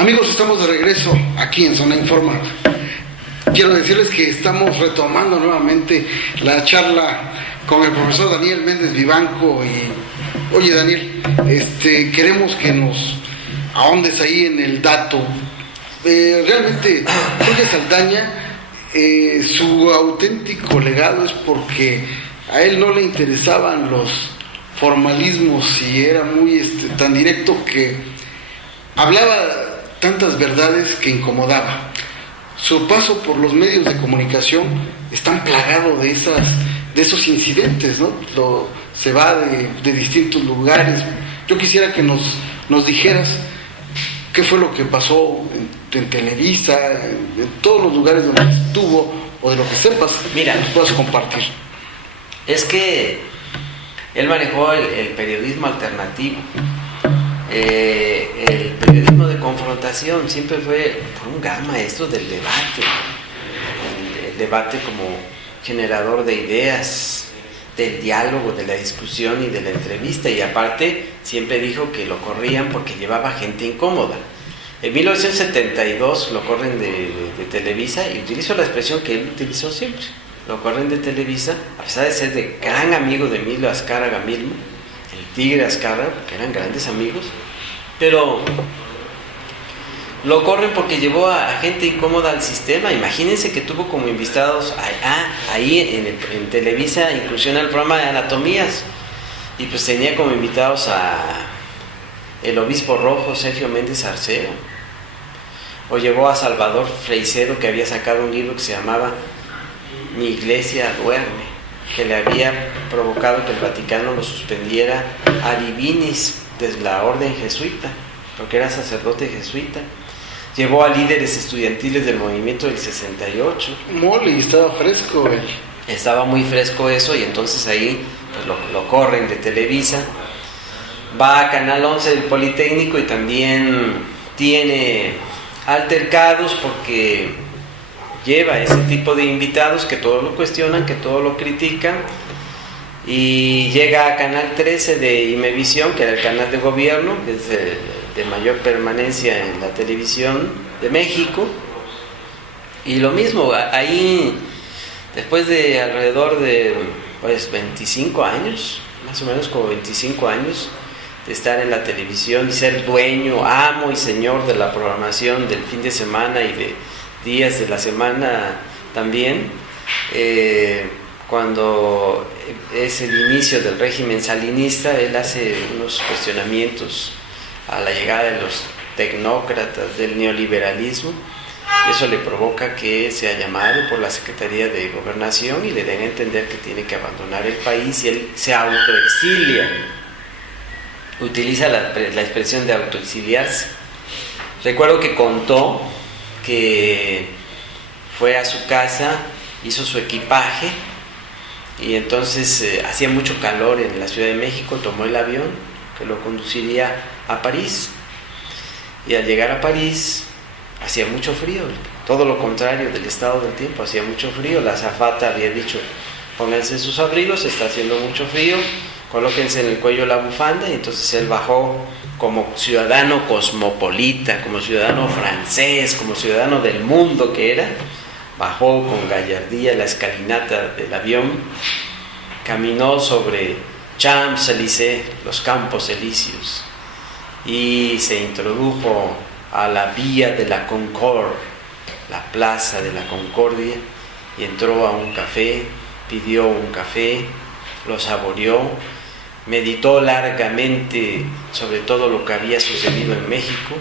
Amigos, estamos de regreso aquí en Zona Informa. Quiero decirles que estamos retomando nuevamente la charla con el profesor Daniel Méndez Vivanco. Y, oye Daniel, queremos que nos ahondes ahí en el dato. Realmente, Jorge Saldaña, su auténtico legado es porque a él no le interesaban los formalismos y era muy tan directo que hablaba tantas verdades que incomodaba. Su paso por los medios de comunicación está plagado de esos incidentes, ¿no? Se va de distintos lugares. Yo quisiera que nos dijeras qué fue lo que pasó en Televisa, en todos los lugares donde estuvo, o de lo que sepas, mira, nos puedas compartir. Es que él manejó el periodismo alternativo. El periodismo de confrontación siempre fue un gran maestro del debate, el debate como generador de ideas, del diálogo, de la discusión y de la entrevista, y aparte siempre dijo que lo corrían porque llevaba gente incómoda. En 1972 lo corren de Televisa, y utilizo la expresión que él utilizó siempre: lo corren de Televisa, a pesar de ser de gran amigo de Emilio Azcárraga mismo, el Tigre Azcárraga, porque eran grandes amigos, pero lo corren porque llevó a gente incómoda al sistema. Imagínense que tuvo como invitados ahí en Televisa, inclusión al programa de Anatomías, y pues tenía como invitados a el obispo rojo Sergio Méndez Arceo, o llevó a Salvador Freisero, que había sacado un libro que se llamaba Mi Iglesia Duerme, que le había provocado que el Vaticano lo suspendiera a divinis de la orden jesuita, porque era sacerdote jesuita. Llevó a líderes estudiantiles del movimiento del 68. Mole, y estaba fresco él. Estaba muy fresco eso, y entonces ahí pues lo corren de Televisa. Va a Canal 11 del Politécnico y también tiene altercados porque lleva ese tipo de invitados que todo lo cuestionan, que todo lo critican, y llega a Canal 13 de Imevisión, que era el canal de gobierno, que es de mayor permanencia en la televisión de México, y lo mismo, ahí después de alrededor de 25 años, más o menos como 25 años de estar en la televisión y ser dueño, amo y señor de la programación del fin de semana y de días de la semana también, cuando es el inicio del régimen salinista, él hace unos cuestionamientos a la llegada de los tecnócratas del neoliberalismo, y eso le provoca que sea llamado por la Secretaría de Gobernación y le den a entender que tiene que abandonar el país, y él se autoexilia, utiliza la expresión de autoexiliarse. Recuerdo que contó que fue a su casa, hizo su equipaje, y entonces hacía mucho calor en la Ciudad de México, tomó el avión que lo conduciría a París, y al llegar a París hacía mucho frío, todo lo contrario del estado del tiempo, hacía mucho frío. La azafata había dicho: pónganse sus abrigos, está haciendo mucho frío, colóquense en el cuello la bufanda. Y entonces él bajó como ciudadano cosmopolita, como ciudadano francés, como ciudadano del mundo que era, bajó con gallardía la escalinata del avión, caminó sobre Champs-Élysées, los Campos Elíseos, y se introdujo a la Vía de la Concorde, la Plaza de la Concordia, y entró a un café, pidió un café, lo saboreó, meditó largamente sobre todo lo que había sucedido en México,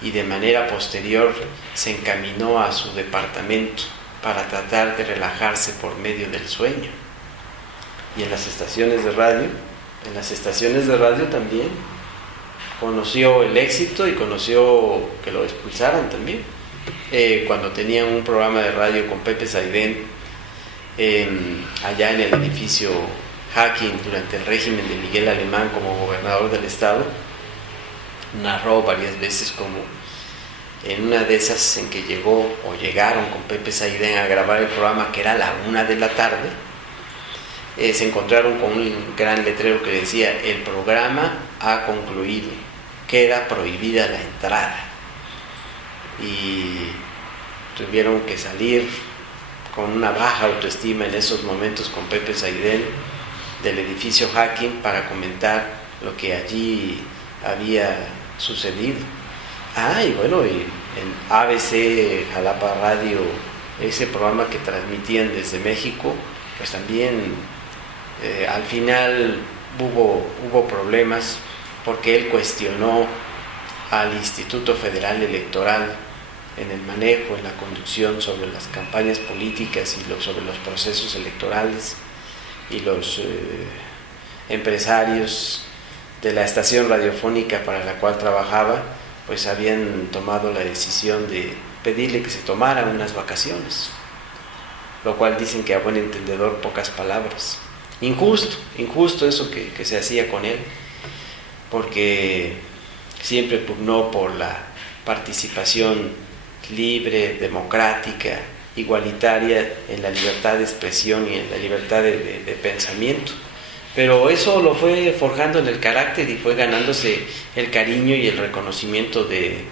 y de manera posterior se encaminó a su departamento para tratar de relajarse por medio del sueño. Y en las estaciones de radio también conoció el éxito y conoció que lo expulsaran también. Cuando tenía un programa de radio con Pepe Saidén allá en el edificio Hacking durante el régimen de Miguel Alemán como gobernador del estado, narró varias veces como en una de esas en que llegaron con Pepe Saidén a grabar el programa, que era a la 1 de la tarde, se encontraron con un gran letrero que decía: el programa ha concluido, queda prohibida la entrada. y tuvieron que salir con una baja autoestima en esos momentos con Pepe Saidel del edificio Hacking para comentar lo que allí había sucedido. Y bueno, y en ABC Jalapa Radio, ese programa que transmitían desde México, pues también al final hubo problemas porque él cuestionó al Instituto Federal Electoral en el manejo, en la conducción sobre las campañas políticas y sobre los procesos electorales, y los empresarios de la estación radiofónica para la cual trabajaba pues habían tomado la decisión de pedirle que se tomaran unas vacaciones, lo cual dicen que a buen entendedor pocas palabras. Injusto eso que se hacía con él, porque siempre pugnó por la participación libre, democrática, igualitaria en la libertad de expresión y en la libertad de pensamiento. Pero eso lo fue forjando en el carácter y fue ganándose el cariño y el reconocimiento de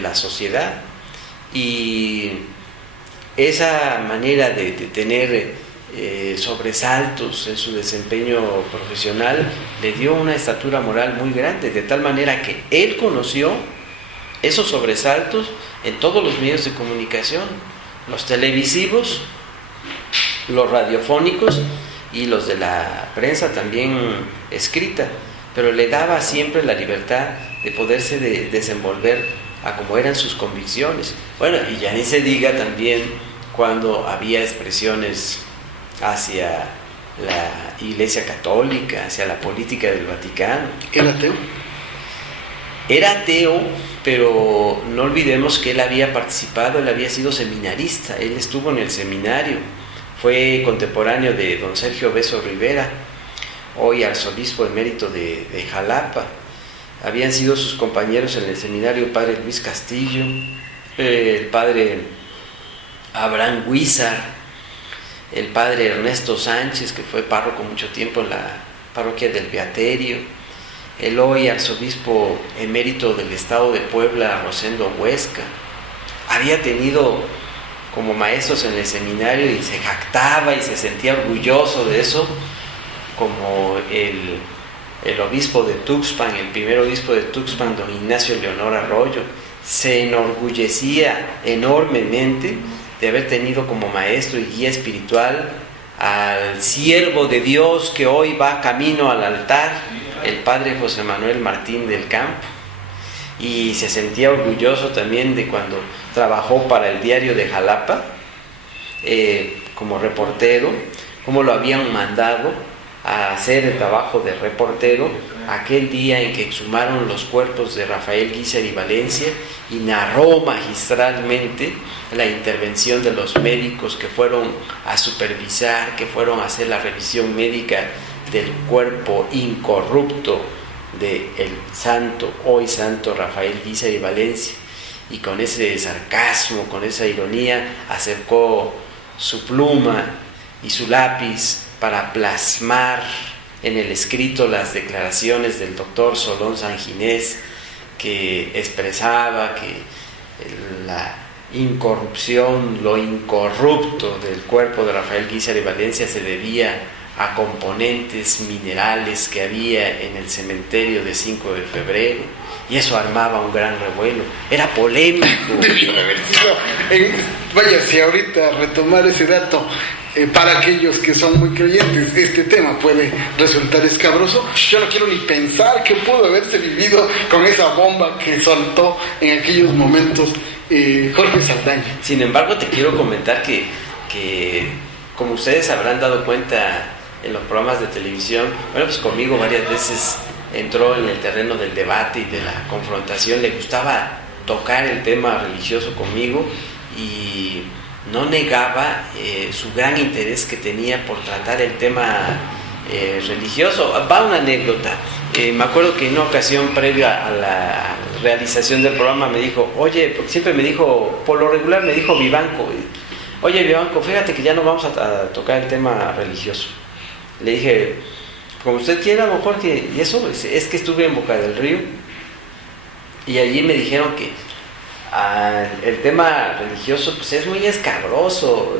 la sociedad. Y esa manera de tener sobresaltos en su desempeño profesional le dio una estatura moral muy grande, de tal manera que él conoció esos sobresaltos en todos los medios de comunicación, los televisivos, los radiofónicos y los de la prensa también escrita, pero le daba siempre la libertad de poderse desenvolver a como eran sus convicciones. Bueno, y ya ni se diga también cuando había expresiones hacia la Iglesia Católica, hacia la política del Vaticano. ¿Era ateo? Era ateo, pero no olvidemos que él había participado, él había sido seminarista, él estuvo en el seminario, fue contemporáneo de don Sergio Beso Rivera, hoy arzobispo emérito de Jalapa. Habían sido sus compañeros en el seminario el padre Luis Castillo, el padre Abraham Huizar, el padre Ernesto Sánchez, que fue párroco mucho tiempo en la parroquia del Beaterio, el hoy arzobispo emérito del estado de Puebla, Rosendo Huesca. Había tenido como maestros en el seminario y se jactaba y se sentía orgulloso de eso, como el obispo de Tuxpan, el primer obispo de Tuxpan, don Ignacio Leonor Arroyo, se enorgullecía enormemente de haber tenido como maestro y guía espiritual al siervo de Dios que hoy va camino al altar, el padre José Manuel Martín del Campo. Y se sentía orgulloso también de cuando trabajó para el Diario de Jalapa como reportero, como lo habían mandado a hacer el trabajo de reportero aquel día en que exhumaron los cuerpos de Rafael Guízar y Valencia, y narró magistralmente la intervención de los médicos que fueron a supervisar, que fueron a hacer la revisión médica del cuerpo incorrupto del santo, hoy santo Rafael Guízar y Valencia. Y con ese sarcasmo, con esa ironía, acercó su pluma y su lápiz para plasmar en el escrito las declaraciones del doctor Solón Sanginés, que expresaba que la incorrupción, lo incorrupto del cuerpo de Rafael Guízar y Valencia se debía a componentes minerales que había en el cementerio de 5 de febrero, y eso armaba un gran revuelo, era polémico. Vaya, si ahorita retomar ese dato, para aquellos que son muy creyentes, este tema puede resultar escabroso. Yo no quiero ni pensar qué pudo haberse vivido con esa bomba que soltó en aquellos momentos Jorge Saldaña. Sin embargo, te quiero comentar que como ustedes habrán dado cuenta en los programas de televisión, bueno, pues conmigo varias veces entró en el terreno del debate y de la confrontación, le gustaba tocar el tema religioso conmigo y no negaba su gran interés que tenía por tratar el tema religioso. Va una anécdota. Me acuerdo que en una ocasión previa a la realización del programa me dijo, oye, porque siempre me dijo, por lo regular me dijo Vivanco, oye Vivanco, fíjate que ya no vamos a tocar el tema religioso. Le dije, como usted quiera, don Jorge, y eso es que estuve en Boca del Río y allí me dijeron que el tema religioso pues es muy escabroso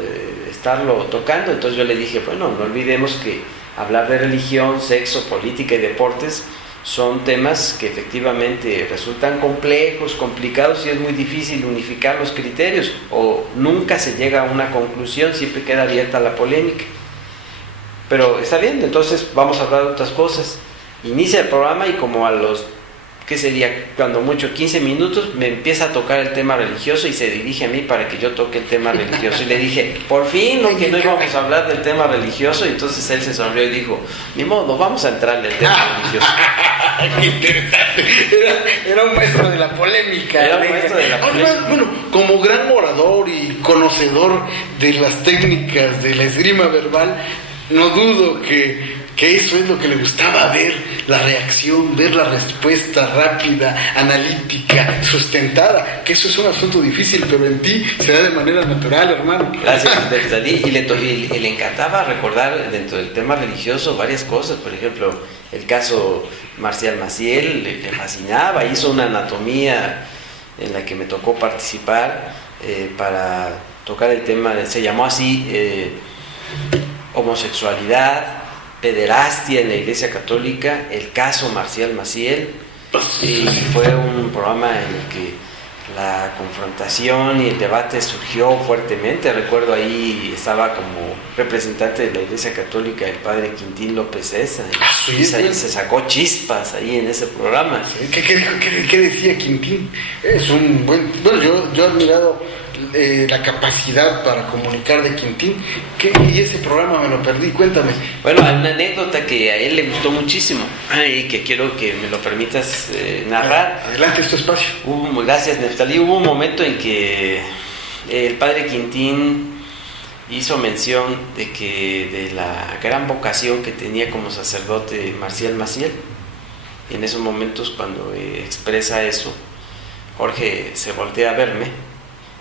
estarlo tocando, entonces yo le dije, bueno, no olvidemos que hablar de religión, sexo, política y deportes son temas que efectivamente resultan complejos, complicados y es muy difícil unificar los criterios o nunca se llega a una conclusión, siempre queda abierta la polémica. Pero está bien, entonces vamos a hablar de otras cosas. Inicia el programa y como a los, ¿qué sería? Cuando mucho 15 minutos me empieza a tocar el tema religioso y se dirige a mí para que yo toque el tema religioso. Y le dije, por fin, ¿no? Que no íbamos a hablar del tema religioso. Y entonces él se sonrió y dijo, ni modo, vamos a entrarle al tema religioso. ¡Qué interesante! Era un maestro de la polémica. Era un maestro de la polémica. Bueno, como gran orador y conocedor de las técnicas de la esgrima verbal, no dudo que eso es lo que le gustaba, ver la reacción, ver la respuesta rápida, analítica, sustentada, que eso es un asunto difícil, pero en ti se da de manera natural, hermano. Gracias, Neftali. Y le encantaba recordar dentro del tema religioso varias cosas, por ejemplo, el caso Marcial Maciel, le fascinaba, hizo una anatomía en la que me tocó participar para tocar el tema, se llamó así, homosexualidad, pederastia en la Iglesia Católica, el caso Marcial Maciel, y fue un programa en el que la confrontación y el debate surgió fuertemente. Recuerdo ahí estaba como representante de la Iglesia Católica el padre Quintín López César, y se sacó chispas ahí en ese programa. ¿Qué decía Quintín? Es un buen... Bueno, yo he admirado la capacidad para comunicar de Quintín. Y ese programa me lo perdí, cuéntame. Bueno, hay una anécdota que a él le gustó muchísimo y que quiero que me lo permitas narrar. Adelante, es tu espacio. Gracias, Neftali. Hubo un momento en que el padre Quintín hizo mención de la gran vocación que tenía como sacerdote Marcial Maciel, y en esos momentos cuando expresa eso, Jorge se voltea a verme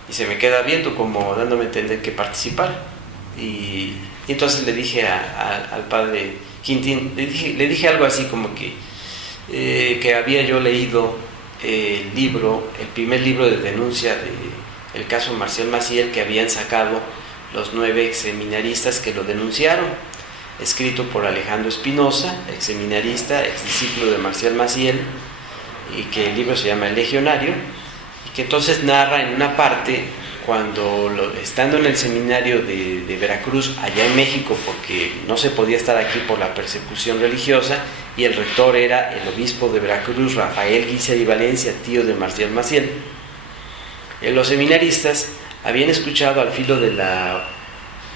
y se me queda viendo como dándome a entender que participar, y entonces le dije al padre Quintín, le dije algo así como que había yo leído el primer libro de denuncia del caso Marcial Maciel que habían sacado los 9 exseminaristas que lo denunciaron, escrito por Alejandro Espinosa, exseminarista, exdiscípulo de Marcial Maciel, y que el libro se llama El Legionario, que entonces narra en una parte cuando estando en el seminario de Veracruz, allá en México, porque no se podía estar aquí por la persecución religiosa, y el rector era el obispo de Veracruz, Rafael Guízar y Valencia, tío de Marcial Maciel. Los seminaristas habían escuchado al filo de la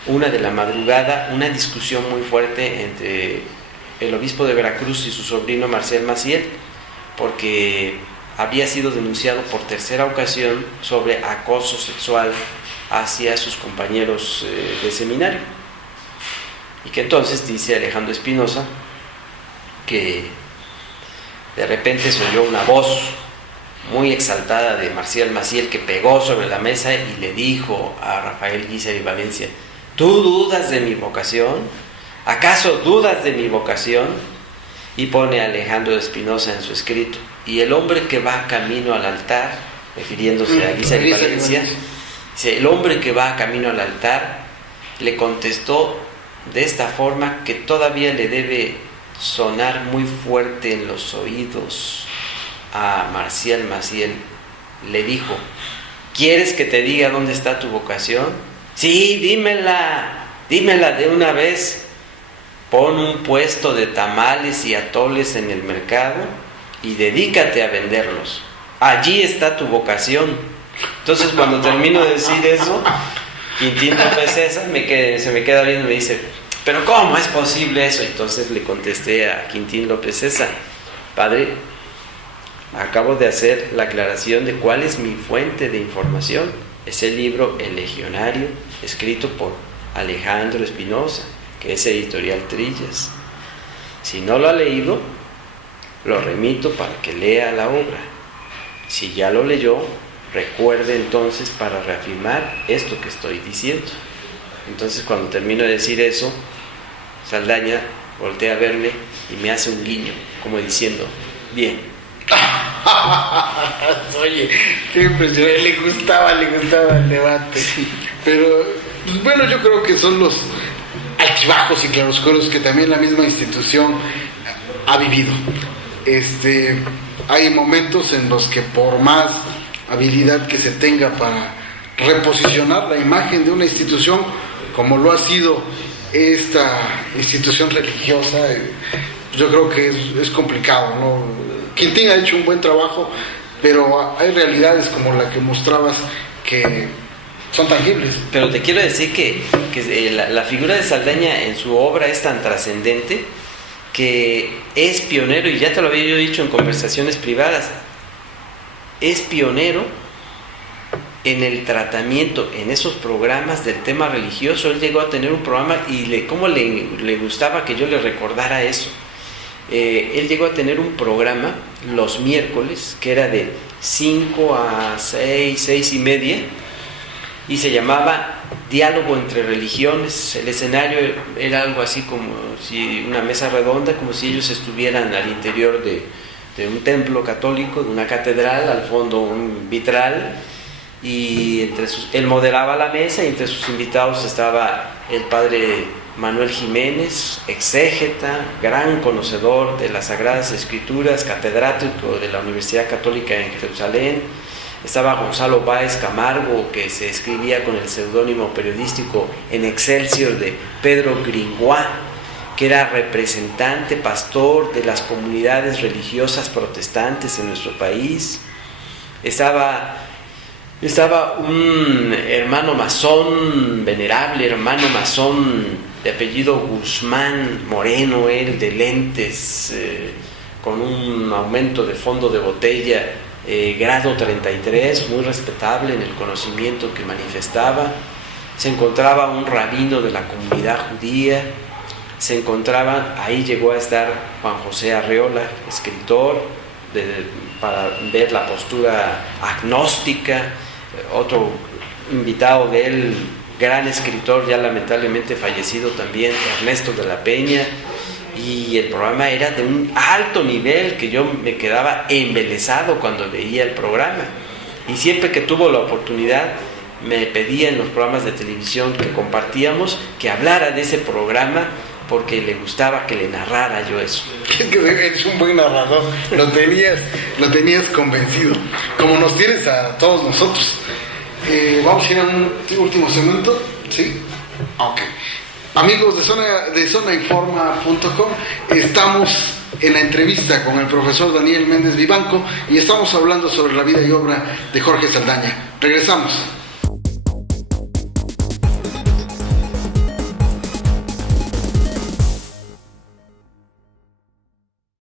1 de la madrugada una discusión muy fuerte entre el obispo de Veracruz y su sobrino Marcial Maciel, porque había sido denunciado por tercera ocasión sobre acoso sexual hacia sus compañeros de seminario. Y que entonces dice Alejandro Espinosa que de repente se oyó una voz muy exaltada de Marcial Maciel que pegó sobre la mesa y le dijo a Rafael Guízar y Valencia: ¿tú dudas de mi vocación? ¿Acaso dudas de mi vocación? Y pone a Alejandro Espinosa en su escrito: y el hombre que va camino al altar, refiriéndose a Guízar y Valencia, dice: el hombre que va camino al altar le contestó de esta forma que todavía le debe sonar muy fuerte en los oídos a Marcial Maciel. Le dijo: ¿quieres que te diga dónde está tu vocación? Sí, dímela de una vez. Pon un puesto de tamales y atoles en el mercado y dedícate a venderlos. Allí está tu vocación. Entonces, cuando termino de decir eso, Quintín López César se me queda viendo y me dice: ¿pero cómo es posible eso? Entonces le contesté a Quintín López César: padre, acabo de hacer la aclaración de cuál es mi fuente de información. Es el libro El Legionario, escrito por Alejandro Espinosa, que es editorial Trillas. Si no lo ha leído, lo remito para que lea la obra. Si ya lo leyó, recuerde entonces para reafirmar esto que estoy diciendo. Entonces, cuando termino de decir eso, Saldaña voltea a verme y me hace un guiño, como diciendo: bien. Oye, qué impresionante, le gustaba el debate. Pero, pues, bueno, yo creo que son los altibajos y claroscuros que también la misma institución ha vivido. Hay momentos en los que por más habilidad que se tenga para reposicionar la imagen de una institución, como lo ha sido esta institución religiosa, yo creo que es complicado, ¿no? Quintín ha hecho un buen trabajo, pero hay realidades como la que mostrabas que son tangibles. Pero te quiero decir que la figura de Saldaña en su obra es tan trascendente que es pionero, y ya te lo había yo dicho en conversaciones privadas, es pionero en el tratamiento, en esos programas del tema religioso. Él llegó a tener un programa y cómo le gustaba que yo le recordara eso. Él llegó a tener un programa los miércoles que era de 5 a 6 y media, y se llamaba Diálogo entre Religiones. El escenario era algo así como si una mesa redonda, como si ellos estuvieran al interior de un templo católico, de una catedral, al fondo un vitral, y él moderaba la mesa, y entre sus invitados estaba el padre Manuel Jiménez, exégeta, gran conocedor de las Sagradas Escrituras, catedrático de la Universidad Católica en Jerusalén. Estaba Gonzalo Báez Camargo, que se escribía con el seudónimo periodístico en Excelsior de Pedro Gringois, que era representante, pastor de las comunidades religiosas protestantes en nuestro país. Estaba un hermano masón, venerable hermano masón de apellido Guzmán, moreno él, de lentes, con un aumento de fondo de botella, grado 33, muy respetable en el conocimiento que manifestaba. Se encontraba un rabino de la comunidad judía, ahí llegó a estar Juan José Arreola, escritor, para ver la postura agnóstica. Otro invitado de él, gran escritor, ya lamentablemente fallecido también, Ernesto de la Peña. Y el programa era de un alto nivel que yo me quedaba embelesado cuando veía el programa, y siempre que tuvo la oportunidad me pedía en los programas de televisión que compartíamos que hablara de ese programa, porque le gustaba que le narrara yo eso. Es que eres un buen narrador, lo tenías convencido, como nos tienes a todos nosotros. Vamos a ir a un último segmento, ¿sí? Ok. Amigos de zonainforma.com, estamos en la entrevista con el profesor Daniel Méndez Vivanco y estamos hablando sobre la vida y obra de Jorge Saldaña. Regresamos.